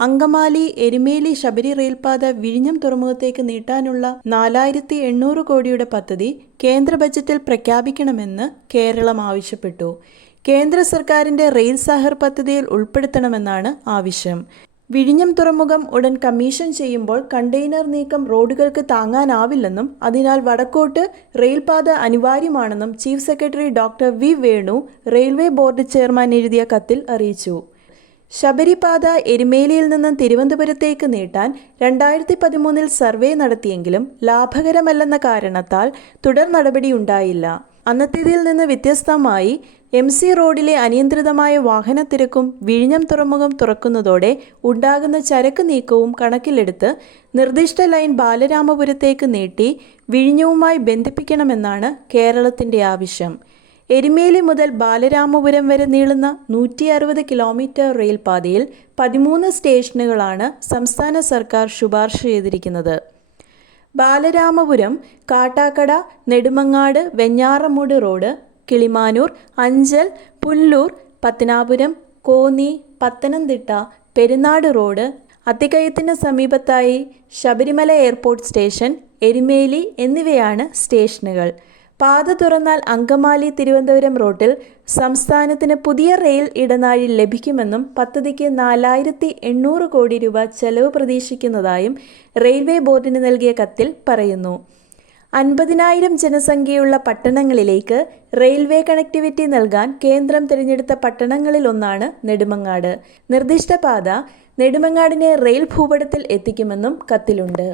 അങ്കമാലി എരുമേലി ശബരി റെയിൽപാത വിഴിഞ്ഞം തുറമുഖത്തേക്ക് നീട്ടാനുള്ള 4800 കോടിയുടെ പദ്ധതി കേന്ദ്ര ബജറ്റിൽ പ്രഖ്യാപിക്കണമെന്ന് കേരളം ആവശ്യപ്പെട്ടു. കേന്ദ്ര സർക്കാരിന്റെ റെയിൽ സാഹർ പദ്ധതിയിൽ ഉൾപ്പെടുത്തണമെന്നാണ് ആവശ്യം. വിഴിഞ്ഞം തുറമുഖം ഉടൻ കമ്മീഷൻ ചെയ്യുമ്പോൾ കണ്ടെയ്നർ നീക്കം റോഡുകൾക്ക് താങ്ങാനാവില്ലെന്നും അതിനാൽ വടക്കോട്ട് റെയിൽപാത അനിവാര്യമാണെന്നും chief secretary doctor V Venu railway board chairman എഴുതിയ കത്തിൽ അറിയിച്ചു. ശബരിപാത എരുമേലിയിൽ നിന്നും തിരുവനന്തപുരത്തേക്ക് നീട്ടാൻ 2013 സർവേ നടത്തിയെങ്കിലും ലാഭകരമല്ലെന്ന കാരണത്താൽ തുടർ നടപടിയുണ്ടായില്ല. അന്നത്തേതിൽ നിന്ന് വ്യത്യസ്തമായി MC റോഡിലെ അനിയന്ത്രിതമായ വാഹനത്തിരക്കും വിഴിഞ്ഞം തുറമുഖം തുറക്കുന്നതോടെ ഉണ്ടാകുന്ന ചരക്ക് നീക്കവും കണക്കിലെടുത്ത് നിർദ്ദിഷ്ട ലൈൻ ബാലരാമപുരത്തേക്ക് നീട്ടി വിഴിഞ്ഞവുമായി ബന്ധിപ്പിക്കണമെന്നാണ് കേരളത്തിന്റെ ആവശ്യം. എരുമേലി മുതൽ ബാലരാമപുരം വരെ നീളുന്ന 160 കിലോമീറ്റർ റെയിൽപാതയിൽ 13 സ്റ്റേഷനുകളാണ് സംസ്ഥാന സർക്കാർ ശുപാർശ ചെയ്തിരിക്കുന്നത്. ബാലരാമപുരം, കാട്ടാക്കട, നെടുമങ്ങാട്, വെഞ്ഞാറമൂട് റോഡ്, കിളിമാനൂർ, അഞ്ചൽ, പുല്ലൂർ, പത്തനാപുരം, കോന്നി, പത്തനംതിട്ട, പെരുന്നാട് റോഡ്, അത്തിക്കയത്തിന് സമീപത്തായി ശബരിമല എയർപോർട്ട് സ്റ്റേഷൻ, എരുമേലി എന്നിവയാണ് സ്റ്റേഷനുകൾ. പാത തുറന്നാൽ അങ്കമാലി തിരുവനന്തപുരം റൂട്ടിൽ സംസ്ഥാനത്തിന് പുതിയ റെയിൽ ഇടനാഴി ലഭിക്കുമെന്നും പദ്ധതിക്ക് 4800 കോടി രൂപ ചെലവ് പ്രതീക്ഷിക്കുന്നതായും റെയിൽവേ ബോർഡിന് നൽകിയ കത്തിൽ പറയുന്നു. 50,000 ജനസംഖ്യയുള്ള പട്ടണങ്ങളിലേക്ക് റെയിൽവേ കണക്ടിവിറ്റി നൽകാൻ കേന്ദ്രം തിരഞ്ഞെടുത്ത പട്ടണങ്ങളിലൊന്നാണ് നെടുമങ്ങാട്. നിർദ്ദിഷ്ട പാത നെടുമങ്ങാടിനെ റെയിൽ ഭൂപടത്തിൽ എത്തിക്കുമെന്നും കത്തിലുണ്ട്.